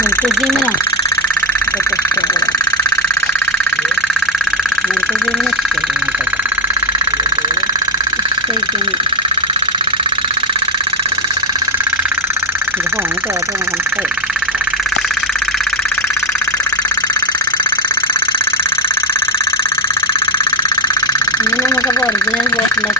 milky जी में ना तो कुछ कर दो मिल्की जी में इसके लिए तो इससे ही ഇത് ഫോൺ കേട്ടോ മനസ്സിലായി ഇനി നമുക്ക് ഒറിജിനൽ ബോട്ട് ഉണ്ടാക്കി